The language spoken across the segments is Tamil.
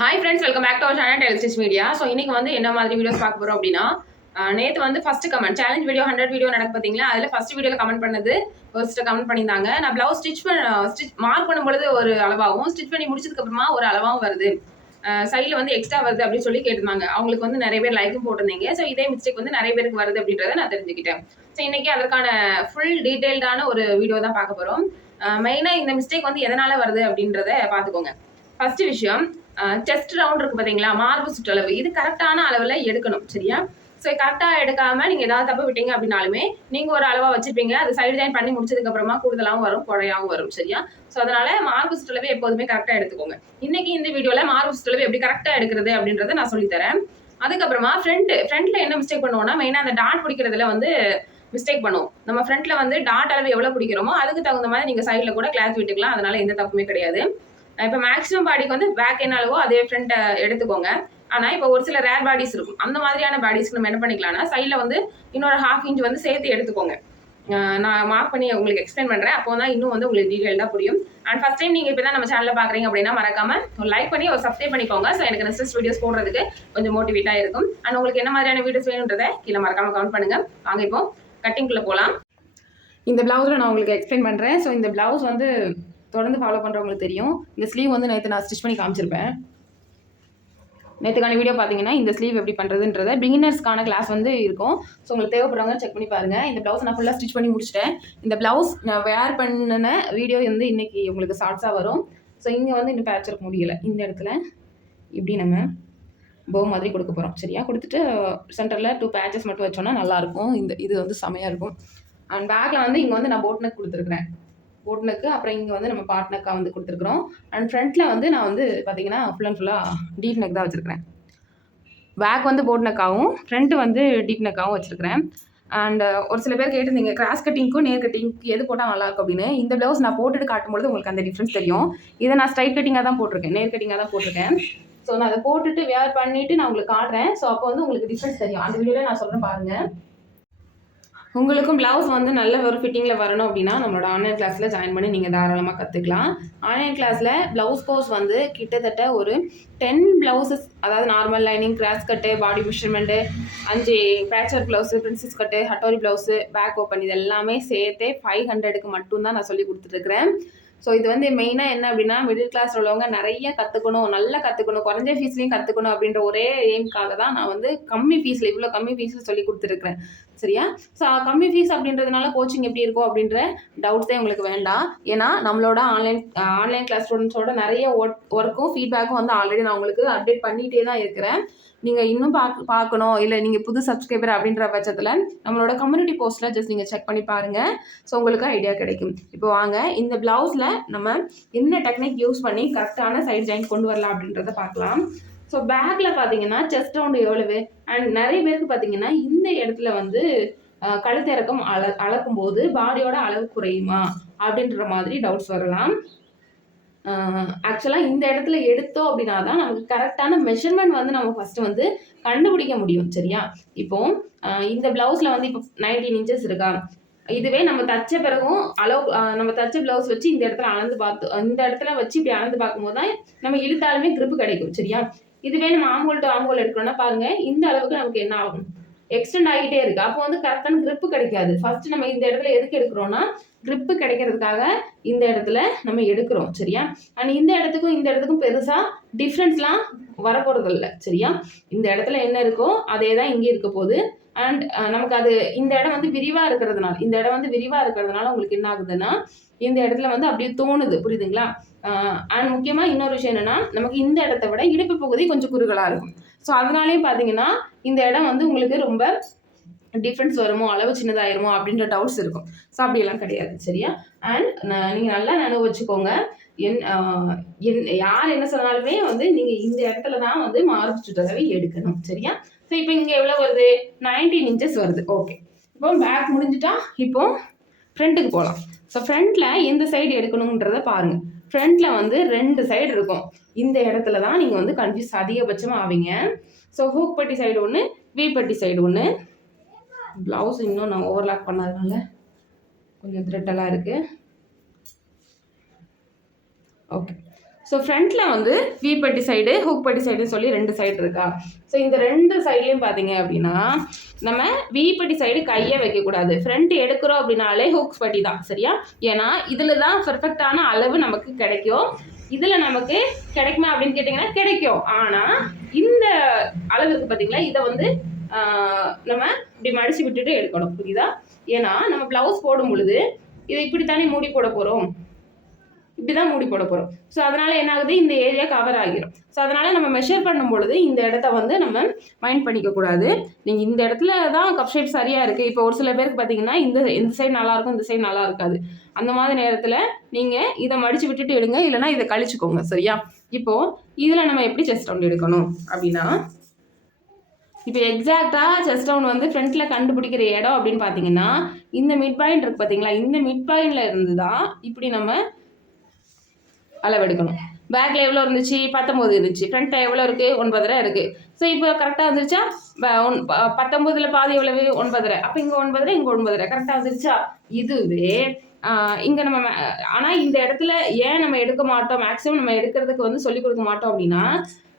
Hi friends, welcome back to our channel டெலிஸ்டிச் மீடியா. ஸோ இன்னைக்கு வந்து என்ன மாதிரி வீடியோஸ் பார்க்க போறோம் அப்படின்னா, நேற்று வந்து first comment challenge video 100 video நடக்கு பார்த்தீங்களா, அதில் ஃபர்ஸ்ட் வீடியோவில் கமெண்ட் பண்ணது ஃபர்ஸ்ட் கமெண்ட் பண்ணியிருந்தாங்க. நான் பிளவுஸ் ஸ்டிச் மார்க் பண்ணும்பொழுது ஒரு அளவாகவும் ஸ்டிச் பண்ணி முடிச்சதுக்கு அப்புறமா ஒரு அளவாகவும் வருது, சைடில் வந்து எக்ஸ்ட்ரா வருது அப்படின்னு சொல்லி கேட்டிருந்தாங்க. அவங்களுக்கு வந்து நிறைய பேர் லைக்கும் போட்டிருந்தீங்க. ஸோ இதே மிஸ்டேக் வந்து நிறைய பேருக்கு வருது அப்படின்றத நான் தெரிஞ்சுக்கிட்டேன். ஸோ இன்னைக்கு அதற்கான ஃபுல் டீட்டெயில்டான ஒரு வீடியோ தான் பார்க்க போகிறோம். மெயினாக இந்த மிஸ்டேக் வந்து எதனால வருது அப்படின்றத பார்த்துக்கோங்க. ஃபர்ஸ்ட் விஷயம், செஸ்ட் ரவுண்ட் இருக்கு பார்த்தீங்களா, மார்பு சுற்றளவு இது கரெக்டான அளவில் எடுக்கணும். சரியா? ஸோ கரெக்டாக எடுக்காம நீங்கள் ஏதாவது தப்பு விட்டீங்க அப்படின்னாலுமே நீங்கள் ஒரு அளவாக வச்சிருப்பீங்க, அது சைடு ஜாயின் பண்ணி முடிச்சதுக்கு அப்புறமா கூடுதலாகவும் வரும், குறையாகவும் வரும். சரியா? ஸோ அதனால மார்பு சுற்றளவு எப்போதுமே கரெக்டாக எடுத்துக்கோங்க. இன்னைக்கு இந்த வீடியோவில் மார்பு சுற்றளவு எப்படி கரெக்டாக எடுக்கிறது அப்படின்றத நான் சொல்லித்தரேன். அதுக்கப்புறமா ஃப்ரண்ட்ல என்ன மிஸ்டேக் பண்ணுவோம்னா, மெயினாக அந்த டாட் பிடிக்கிறதுல வந்து மிஸ்டேக் பண்ணுவோம். நம்ம ஃப்ரண்ட்ல வந்து டாட் அளவு எவ்வளோ பிடிக்கிறோமோ அதுக்கு தகுந்த மாதிரி நீங்கள் சைடில் கூட கிளாத் விட்டுக்கலாம். அதனால எந்த தப்புமே கிடையாது. இப்போ மேக்ஸிமம் பாடிக்கு வந்து பேக் என்ன அளவோ அதே ஃப்ரண்ட் எடுத்துக்கோங்க. ஆனால் இப்போ ஒரு சில ரேர் பாடிஸ் இருக்கும். அந்த மாதிரியான பாடிஸ்க்கு நம்ம என்ன பண்ணிக்கலாம்னா, சைடில் வந்து இன்னொரு 1/2 இன்ச் வந்து சேர்த்து எடுத்துக்கோங்க. நான் மார்க் பண்ணி உங்களுக்கு எக்ஸ்பிளைன் பண்ணுறேன். அப்போ தான் இன்னும் வந்து உங்களுக்கு டீட்டெயிலாக புரியும். அண்ட் ஃபர்ஸ்ட் டைம் நீங்கள் இப்போ தான் நம்ம சேனலில் பார்க்குறீங்க அப்படின்னா மறக்காம ஒரு லைக் பண்ணி ஒரு சப்ஸ்கிரைப் பண்ணிக்கோங்க. ஸோ எனக்கு நெக்ஸ்ட் வீடியோஸ் போடுறதுக்கு கொஞ்சம் மோட்டிவேட்டாக இருக்கும். அண்ட் உங்களுக்கு என்ன மாதிரியான வீடியோஸ் வேணுன்றதை கீழே மறக்காம கமெண்ட் பண்ணுங்கள். வாங்க இப்போ கட்டிங்குள்ளே போகலாம். இந்த பிளவுஸில் நான் உங்களுக்கு எக்ஸ்பிளைன் பண்ணுறேன். ஸோ இந்த பிளவுஸ் வந்து தொடர்ந்து ஃபாலோ பண்ணுறவங்களுக்கு தெரியும். இந்த ஸ்லீவ் வந்து நேற்று நான் ஸ்டிச் பண்ணி காமிச்சிருப்பேன். நேற்றுக்கான வீடியோ பார்த்தீங்கன்னா இந்த ஸ்லீவ் எப்படி பண்ணுறதுன்றத பிகினர்ஸ்க்கான கிளாஸ் வந்து இருக்கும். ஸோ உங்களுக்கு தேவைப்படுறவங்க செக் பண்ணி பாருங்கள். இந்த ப்ளவுஸ் நான் ஃபுல்லாக ஸ்டிச் பண்ணி முடிச்சிட்டேன். இந்த ப்ளவுஸ் நான் வேர் பண்ணின வீடியோ வந்து இன்றைக்கி உங்களுக்கு ஷார்ட்ஸாக வரும். ஸோ இங்கே வந்து இன்னும் பேட்ச் ஒர்க் முடியலை. இந்த இடத்துல இப்படி நம்ம போ மாதிரி கொடுக்க போகிறோம். சரியா? கொடுத்துட்டு சென்டரில் 2 பேட்சஸ் மட்டும் வச்சோன்னா நல்லாயிருக்கும். இது வந்து செமையாக இருக்கும். அண்ட் பேக்கில் வந்து இங்கே வந்து நான் போட் நெக் கொடுத்துருக்குறேன். போட் நெக்கு, அப்புறம் இங்கே வந்து நம்ம பார்ட் நெக்காக வந்து கொடுத்துருக்குறோம். அண்ட் ஃப்ரண்ட்டில் வந்து நான் வந்து பார்த்தீங்கன்னா ஃபுல்லாக டீப் நெக் தான் வச்சுருக்கிறேன். பேக் வந்து போட் நெக்காகவும் ஃப்ரண்ட்டு வந்து டீப் நெக்காகவும் வச்சுருக்கிறேன். அண்ட் ஒரு சில பேர் கேட்டிருந்தீங்க கிராஸ் கட்டிங்க்கும் நேர் கட்டிங்க்கு எது போட்டால் நல்லாயிருக்கும் அப்படின்னு. இந்த ப்ளவுஸ் நான் போட்டுட்டு காட்டும்பொழுது உங்களுக்கு அந்த டிஃப்ரென்ஸ் தெரியும். இதை நான் ஸ்ட்ரைட் கட்டிங்காக தான் போட்டிருக்கேன், நேர் கட்டிங்காக தான் போட்டிருக்கேன். ஸோ நான் அதை போட்டுட்டு வேர் பண்ணிவிட்டு நான் உங்களுக்கு காட்டுறேன். ஸோ அப்போ வந்து உங்களுக்கு டிஃப்ரென்ஸ் தெரியும். அந்த வீடியோவில் நான் சொல்கிறேன் பாருங்கள். உங்களுக்கும் ப்ளவுஸ் வந்து நல்ல ஒரு ஃபிட்டிங்கில் வரணும் அப்படின்னா நம்மளோட ஆன்லைன் கிளாஸில் ஜாயின் பண்ணி நீங்கள் தாராளமாக கற்றுக்கலாம். ஆன்லைன் கிளாஸில் ப்ளவுஸ் கோர்ஸ் வந்து கிட்டத்தட்ட ஒரு 10 ப்ளவுசஸ், அதாவது normal lining, cross cut, body measurement, 5 patch work blouse, princess cut, Hattori blouse, back open, இது எல்லாமே சேர்த்தே 500க்கு மட்டும்தான் நான் சொல்லி கொடுத்துட்ருக்குறேன். ஸோ இது வந்து மெயினாக என்ன அப்படின்னா, மிடில் கிளாஸ் உள்ளவங்க நிறைய கற்றுக்கணும், நல்லா கற்றுக்கணும், குறைஞ்ச ஃபீஸ்லையும் கற்றுக்கணும் அப்படின்ற ஒரே எய்ம்காக தான் நான் வந்து இவ்வளோ கம்மி ஃபீஸில் சொல்லி கொடுத்துருக்குறேன். சரியா? ஸோ கம்மி ஃபீஸ் அப்படின்றதுனால கோச்சிங் எப்படி இருக்கும் அப்படின்ற டவுட்ஸே உங்களுக்கு வேண்டாம். ஏன்னா நம்மளோட ஆன்லைன் கிளாஸ் ஸ்டூடெண்ட்ஸோட நிறைய ஒர்க்கும் ஃபீட்பேக்கும் வந்து ஆல்ரெடி நான் உங்களுக்கு அப்டேட் பண்ணிகிட்டே தான் இருக்கிறேன். நீங்கள் இன்னும் பார்க்கணும், இல்லை நீங்கள் புது சப்ஸ்கிரைபர் அப்படின்ற பட்சத்தில் நம்மளோட கம்யூனிட்டி போஸ்ட்டில் ஜஸ்ட் நீங்கள் செக் பண்ணி பாருங்கள். ஸோ உங்களுக்கு ஐடியா கிடைக்கும். இப்போ வாங்க இந்த ப்ளவுஸில் நம்ம என்ன டெக்னிக் யூஸ் பண்ணி கரெக்டான சைட் ஜாயின் கொண்டு வரலாம் அப்படின்றத பார்க்கலாம். ஸோ பேக்கில் பார்த்தீங்கன்னா செஸ்ட் ரவுண்டு எவ்வளவு, அண்ட் நிறைய பேருக்கு பார்த்தீங்கன்னா இந்த இடத்துல வந்து கழுத்திறக்கம் அளக்கும் போது பாடியோட அளவு குறையுமா அப்படின்ற மாதிரி டவுட்ஸ் வரலாம். ஆக்சுவலாக இந்த இடத்துல எடுத்தோம் அப்படின்னா தான் நமக்கு கரெக்டான மெஷர்மெண்ட் வந்து நம்ம ஃபஸ்ட்டு வந்து கண்டுபிடிக்க முடியும். சரியா? இப்போ இந்த ப்ளவுஸில் வந்து இப்போ 19 இன்ச்சஸ் இருக்கா, இதுவே நம்ம தச்ச பிறகும் நம்ம தச்ச ப்ளவுஸ் வச்சு இந்த இடத்துல இந்த இடத்துல வச்சு இப்படி அளந்து பார்க்கும்போது தான் நம்ம இழுத்தாலுமே கிரிப்பு கிடைக்கும். சரியா? இதுவே நம்ம ஆம்ஹோல் டு ஆம்ஹோல் எடுக்கணும்னா பாருங்க, இந்த அளவுக்கு நமக்கு என்ன ஆகும், எக்ஸ்டெண்ட் ஆகிட்டே இருக்கு. அப்போ வந்து கரெக்டான கிரிப்பு கிடைக்காது. ஃபர்ஸ்ட் நம்ம இந்த இடத்துல எதுக்கு எடுக்கிறோம்னா, கிரிப்பு கிடைக்கிறதுக்காக இந்த இடத்துல நம்ம எடுக்கிறோம். சரியா? அண்ட் இந்த இடத்துக்கும் பெருசா டிஃப்ரென்ஸ்லாம் வரப்போறது இல்லை. சரியா? இந்த இடத்துல என்ன இருக்கோ அதே தான் இங்கே இருக்க போகுது. அண்ட் நமக்கு அது இந்த இடம் வந்து விரிவா இருக்கிறதுனால உங்களுக்கு என்ன ஆகுதுன்னா, இந்த இடத்துல வந்து அப்படியே தோணுது. புரியுதுங்களா? அண்ட் முக்கியமா இன்னொரு விஷயம் என்னன்னா, நமக்கு இந்த இடத்த விட இடுப்பு பகுதி கொஞ்சம் குறுகலா இருக்கும். ஸோ அதனாலே பார்த்தீங்கன்னா இந்த இடம் வந்து உங்களுக்கு ரொம்ப டிஃப்ரென்ஸ் வருமோ, அளவு சின்னதாயிருமோ அப்படின்ற டவுட்ஸ் இருக்கும். ஸோ அப்படியெல்லாம் கிடையாது. சரியா? அண்ட் நீங்கள் நல்லா நினைவு வச்சுக்கோங்க, யார் என்ன சொன்னாலுமே வந்து நீங்கள் இந்த இடத்துல தான் வந்து மார்பு சுற்றளவை எடுக்கணும். சரியா? ஸோ இப்போ இங்கே எவ்வளோ வருது, 19 இன்ச்சஸ் வருது. ஓகே, இப்போ பேக் முடிஞ்சுட்டா இப்போ ஃப்ரண்ட்டுக்கு போகலாம். ஸோ ஃப்ரண்ட்டில் எந்த சைடு எடுக்கணுன்றதை பாருங்கள். ஃப்ரண்ட்டில் வந்து 2 சைடு இருக்கும். இந்த இடத்துல தான் நீங்கள் வந்து கன்ஃபியூஸ் அதிகபட்சமாக ஆவீங்க. ஸோ ஹூக் பட்டி சைடு ஒன்று, வி பட்டி சைடு ஒன்று. ப்ளவுஸ் இன்னும் நான் ஓவர்லாக் பண்ணாதனால கொஞ்சம் த்ரெட்டெல்லாம் இருக்குது. ஓகே, ஸோ ஃப்ரண்ட்டில் வந்து வி பட்டி சைடு ஹூக் பட்டி சைடுன்னு சொல்லி 2 சைடு இருக்கா. ஸோ இந்த 2 சைட்லேயும் பார்த்தீங்க அப்படின்னா நம்ம வி பட்டி சைடு கையை வைக்கக்கூடாது. ஃப்ரண்ட் எடுக்கிறோம் அப்படின்னாலே ஹூக்ஸ் பட்டி தான் சரியா. ஏன்னா இதில் தான் பெர்ஃபெக்டான அளவு நமக்கு கிடைக்கும். இதில் நமக்கு கிடைக்குமா அப்படின்னு கேட்டிங்கன்னா கிடைக்கும். ஆனால் இந்த அளவுக்கு பார்த்தீங்களா இதை வந்து நம்ம இப்படி மடித்து விட்டுட்டு எடுக்கணும் புரியுதா. ஏன்னா நம்ம ப்ளவுஸ் போடும் பொழுது இதை இப்படித்தானே மூடி போட போகிறோம், இப்படி தான் மூடி போட போகிறோம். ஸோ அதனால் என்ன ஆகுது, இந்த ஏரியா கவர் ஆகிடும். ஸோ அதனால் நம்ம மெஷர் பண்ணும் பொழுது இந்த இடத்த வந்து நம்ம மைண்ட் பண்ணிக்கக்கூடாது. நீங்கள் இந்த இடத்துல தான் கப் ஷேப் சரியாக இருக்குது. இப்போ ஒரு சில பேருக்கு பார்த்தீங்கன்னா இந்த சைடு நல்லாயிருக்கும், இந்த சைடு நல்லா இருக்காது. அந்த மாதிரி நேரத்தில் நீங்கள் இதை மடித்து விட்டுட்டு எடுங்க, இல்லைனா இதை கழிச்சுக்கோங்க சரியா. இப்போது இதில் நம்ம எப்படி செஸ்ட் ரவுண்ட் எடுக்கணும் அப்படின்னா, இப்போ எக்ஸாக்டாக செஸ்ட் ரவுண்ட் வந்து ஃப்ரண்ட்டில் கண்டுபிடிக்கிற இடம் அப்படின்னு பார்த்தீங்கன்னா இந்த மிட் பாயிண்ட் இருக்குது பார்த்தீங்களா, இந்த மிட் பாயிண்டில் இருந்து தான் இப்படி நம்ம அளவெடுக்கணும். பேக்கில் எவ்வளோ இருந்துச்சு, 19 இருந்துச்சு. ஃப்ரண்ட்டில் எவ்வளோ இருக்குது, 9.5 இருக்குது. ஸோ இப்போ கரெக்டாக வந்துருச்சா, 19ல் பாதி எவ்வளவு, 9.5. அப்போ இங்கே 9.5, இங்கே 9.5 கரெக்டாக வந்துருச்சா. இதுவே இங்கே நம்ம ஆனால் இந்த இடத்துல ஏன் நம்ம எடுக்க மாட்டோம், மேக்ஸிமம் நம்ம எடுக்கிறதுக்கு வந்து சொல்லிக் கொடுக்க மாட்டோம் அப்படின்னா,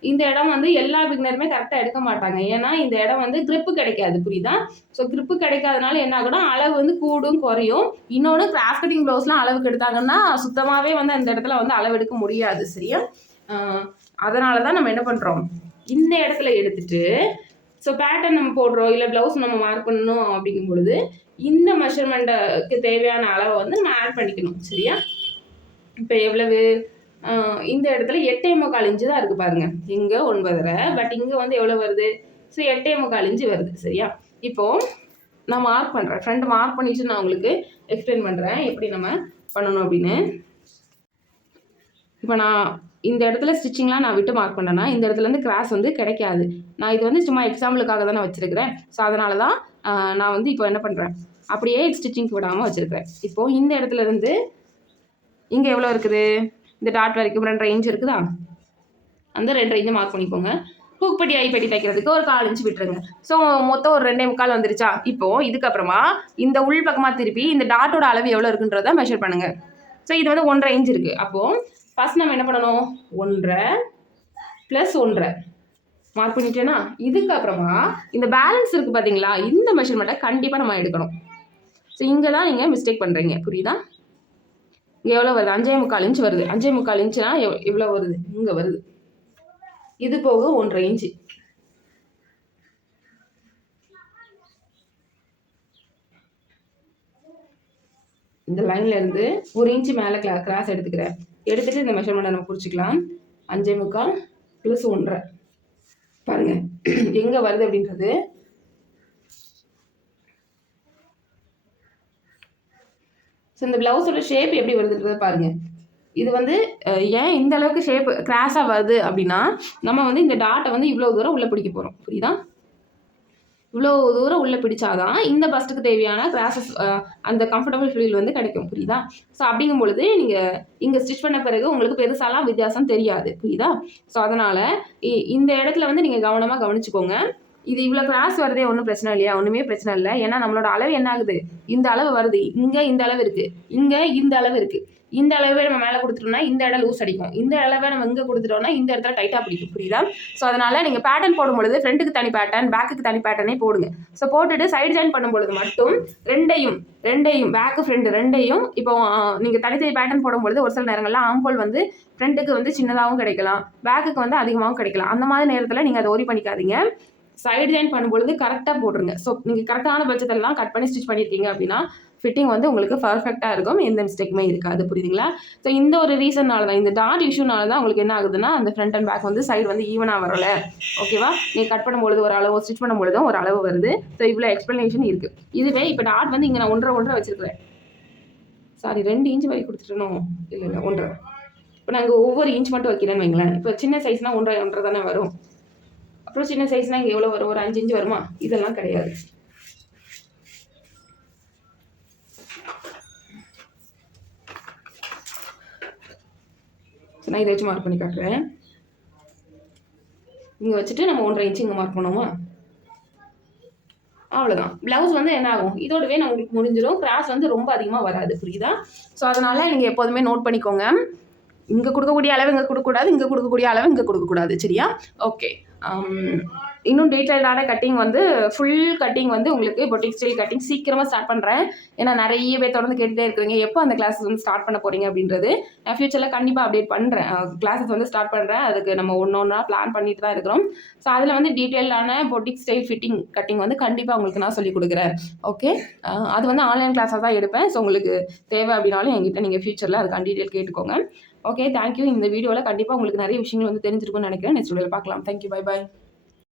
இந்த இடம் வந்து எல்லா பிகினருமே கரெக்டாக எடுக்க மாட்டாங்க. ஏன்னா இந்த இடம் வந்து கிரிப்பு கிடைக்காது புரியுதா. ஸோ கிரிப்பு கிடைக்காதனால என்ன ஆகும்னா அளவு வந்து கூடும் குறையும். இன்னொன்று கிராஃப்ட் கட்டிங் ப்ளவுஸ்லாம் அளவுக்கு எடுத்தாங்கன்னா சுத்தமாகவே வந்து அந்த இடத்துல வந்து அளவு எடுக்க முடியாது சரியா. அதனால தான் நம்ம என்ன பண்ணுறோம், இந்த இடத்துல எடுத்துட்டு ஸோ பேட்டர்ன் நம்ம போடுறோம் இல்லை ப்ளவுஸ் நம்ம மார்க் பண்ணணும் அப்படிங்கும் பொழுது இந்த மெஷர்மெண்ட்டுக்கு தேவையான அளவை வந்து நம்ம ஆட் பண்ணிக்கணும் சரியா. இப்போ எவ்வளவு, இந்த இடத்துல 8.25 இன்ச்சு தான் இருக்குது பாருங்கள். இங்கே 9.5, பட் இங்கே வந்து எவ்வளோ வருது, ஸோ 8.25 இன்ச்சு வருது சரியா. இப்போது நான் மார்க் பண்ணுறேன், ஃப்ரண்ட் மார்க் பண்ணிவிட்டு நான் உங்களுக்கு எக்ஸ்பிளைன் பண்ணுறேன் எப்படி நம்ம பண்ணணும் அப்படின்னு. இப்போ நான் இந்த இடத்துல ஸ்டிச்சிங்லாம் நான் விட்டு மார்க் பண்ணேன்னா இந்த இடத்துலேருந்து கிராஸ் வந்து கிடைக்காது. நான் இது வந்து சும்மா எக்ஸாம்பிளுக்காக தான் நான் வச்சுருக்கிறேன். ஸோ அதனால தான் நான் வந்து இப்போ என்ன பண்ணுறேன், அப்படியே ஸ்டிச்சிங்க்கு விடாமல் வச்சுருக்கிறேன். இப்போது இந்த இடத்துலேருந்து இங்கே எவ்வளோ இருக்குது, இந்த டாட் வரைக்கும் 2.5 இன்ச் இருக்குதா, அந்த 2.5 இன்ச்சு மார்க் பண்ணிக்கோங்க. ஹூக் பட்டி ஐப்பட்டி தைக்கிறதுக்கு ஒரு 1/4 இன்ச்சு விட்டுருங்க. ஸோ மொத்தம் ஒரு 2.25 வந்துருச்சா. இப்போது இதுக்கப்புறமா இந்த உள் பக்கமாக திருப்பி இந்த டாட்டோட அளவு எவ்வளோ இருக்குன்றதை மெஷர் பண்ணுங்கள். ஸோ இது வந்து 1.5 இன்ச் இருக்குது. அப்போது ஃபஸ்ட் நம்ம என்ன பண்ணணும், 1.5 + 1.5 மார்க் பண்ணிட்டேன்னா இதுக்கப்புறமா இந்த பேலன்ஸ் இருக்குது பார்த்தீங்களா, இந்த மெஷர்மெண்ட்டை கண்டிப்பாக நம்ம எடுக்கணும். ஸோ இங்கே தான் நீங்கள் மிஸ்டேக் பண்ணுறீங்க புரியுதா. இங்கே எவ்வளோ வருது, 5.25 இன்ச் வருது. 5.25 இன்ச்சுனா எவ்வளோ வருது, இங்கே வருது. இது போக 1.5 இன்ச்சு. இந்த லைன்ல இருந்து 1 இன்ச்சு மேலே கிராஸ் எடுத்துக்கிறேன். எடுத்துட்டு இந்த மெஷர்மெண்ட்டை நம்ம குறிச்சிக்கலாம். 5.25 + 1.5 பாருங்க எங்கே வருது அப்படின்றது. ஸோ இந்த ப்ளவுஸோட ஷேப் எப்படி வருதுன்றதை பாருங்கள். இது வந்து ஏன் இந்த அளவுக்கு ஷேப் கிராஸாக வருது அப்படின்னா நம்ம வந்து இந்த டாட்டை வந்து இவ்வளோ தூரம் உள்ளே பிடிக்க போகிறோம் புரியுதா. இவ்வளோ தூரம் உள்ளே பிடிச்சாதான் இந்த பஸ்ட்டுக்கு தேவையான கிராஸஸ் அந்த கம்ஃபர்டபுள் ஃபீல் வந்து கிடைக்கும் புரியுதா. ஸோ அப்படிங்கும் பொழுது நீங்கள் இங்கே ஸ்டிச் பண்ண பிறகு உங்களுக்கு பெருசாலாம் வித்தியாசம் தெரியாது புரியுதா. ஸோ அதனால் இந்த இடத்துல வந்து நீங்கள் கவனமாக கவனிச்சுக்கோங்க. இது இவ்வளோ கிராஸ் வருதே ஒன்றும் பிரச்சனை இல்லையா, ஒன்றுமே பிரச்சனை இல்லை. ஏன்னா நம்மளோட அளவு என்ன ஆகுது, இந்த அளவு வருது, இங்கே இந்த அளவு இருக்குது, இங்கே இந்த அளவு இருக்குது. இந்த அளவே நம்ம மேலே கொடுத்துட்டோம்னா இந்த இடம் லூஸ் அடிக்கும், இந்த அளவை நம்ம இங்கே கொடுத்துட்டோம்னா இந்த இடத்துல டைட்டாக பிடிக்கும் புரியுதா. ஸோ அதனால் நீங்கள் பேட்டர்ன் போடும்பொழுது ஃப்ரண்ட்டுக்கு தனி பேட்டர்ன், பேக்குக்கு தனி பேட்டர்னே போடுங்க. ஸோ போட்டுட்டு சைடு ஜாயின் பண்ணும்பொழுது மட்டும் ரெண்டையும் பேக்கு ஃப்ரண்ட் ரெண்டையும் இப்போ நீங்கள் தனித்தனி பேட்டர்ன் போடும்பொழுது ஒரு சில நேரங்களில் ஆம்போல் வந்து ஃப்ரண்ட்டுக்கு வந்து சின்னதாகவும் கிடைக்கலாம், பேக்குக்கு வந்து அதிகமாகவும் கிடைக்கலாம். அந்த மாதிரி நேரத்தில் நீங்கள் அதை ஒரி பண்ணிக்காதீங்க. சைடு ஜாயின் பண்ணும்பொழுது கரெக்டாக போட்டுருங்க. ஸோ நீங்கள் கரெக்டான பட்சத்திலலாம் கட் பண்ணி ஸ்டிச் பண்ணியிருக்கீங்க அப்படின்னா ஃபிட்டிங் வந்து உங்களுக்கு பர்ஃபெக்டாக இருக்கும், எந்த மிஸ்டேக்குமே இருக்காது புரியுதுங்களா. ஸோ இந்த ஒரு ரீசன்னால தான், இந்த டாட் இஷ்யூனால தான் உங்களுக்கு என்ன ஆகுதுன்னா அந்த ஃப்ரண்ட் அண்ட் பேக் வந்து சைடு வந்து ஈவனாக வரல ஓகேவா. நீங்கள் கட் பண்ணும்பொழுது ஒரு அளவு, ஸ்டிச் பண்ணும்பொழுதும் ஒரு அளவு வருது. ஸோ இவ்வளோ எக்ஸ்ப்ளனேஷன் இருக்குது. இதுவே இப்போ டாட் வந்து இங்கே நான் 1.5 வச்சுருக்கிறேன், சாரி 2 இன்ச் வரை கொடுத்துட்டணும், இல்லை 1.5. இப்போ நாங்கள் ஒவ்வொரு இன்ச் மட்டும் வைக்கிறேன்னு வைங்களேன். இப்போ சின்ன சைஸ்னால் 1.5 தானே வரும். அப்புறம் சின்ன சைஸ்னால் இங்கே எவ்வளோ வரும், ஒரு 5 இன்ச் வருமா, இதெல்லாம் கிடையாது. நான் இதை வச்சு மார்க் பண்ணி காட்டுறேன். இங்கே வச்சுட்டு நம்ம 1.5 இன்ச்சு இங்கே மார்க் பண்ணுவோமா, அவ்வளோதான். ப்ளவுஸ் வந்து என்ன ஆகும், இதோடவே நம்மளுக்கு முடிஞ்சிடும். கிராஸ் வந்து ரொம்ப அதிகமாக வராது புரியுதா. ஸோ அதனால் நீங்கள் எப்போதுமே நோட் பண்ணிக்கோங்க. இங்கே கொடுக்கக்கூடிய அளவு இங்கே கொடுக்கக்கூடாது, இங்கே கொடுக்கக்கூடிய அளவு இங்கே கொடுக்கக்கூடாது. சரியா? ஓகே. இன்னும் டீட்டெயில்டான கட்டிங் வந்து ஃபுல் கட்டிங் வந்து உங்களுக்கு பொட்டிக் ஸ்டைல் கட்டிங் சீக்கிரமாக ஸ்டார்ட் பண்ணுறேன். ஏன்னா நிறைய பேர் தொடர்ந்து கேட்டுகிட்டே இருக்கிறீங்க எப்போ அந்த கிளாஸஸ் வந்து ஸ்டார்ட் பண்ண போகிறீங்க அப்படின்றது. நான் ஃபியூச்சரில் கண்டிப்பாக அப்டேட் பண்ணுறேன். கிளாஸஸ் வந்து ஸ்டார்ட் பண்ணுறேன். அதுக்கு நம்ம ஒன்றா பிளான் பண்ணிட்டு தான் இருக்கிறோம். ஸோ அதில் வந்து டீட்டெயிலான பொட்டிக் ஸ்டைல் ஃபிட்டிங் கட்டிங் வந்து கண்டிப்பாக உங்களுக்கு நான் சொல்லிக் கொடுக்குறேன். ஓகே. அது வந்து ஆன்லைன் கிளாஸாக தான் எடுப்பேன். ஸோ உங்களுக்கு தேவை அப்படின்னாலும் என்கிட்ட நீங்கள் ஃபியூச்சரில் அதுக்கான டீட்டெயில் கேட்டுக்கோங்க. Okay, thank you. இந்த வீடியோவில் கண்டிப்பாக உங்களுக்கு நிறைய விஷயங்கள் வந்து தெரிஞ்சிருக்கும்னு நினைக்கிறேன். நெக்ஸ்ட் வீடியோவில் பார்க்கலாம். தேங்க்யூ. Bye bye.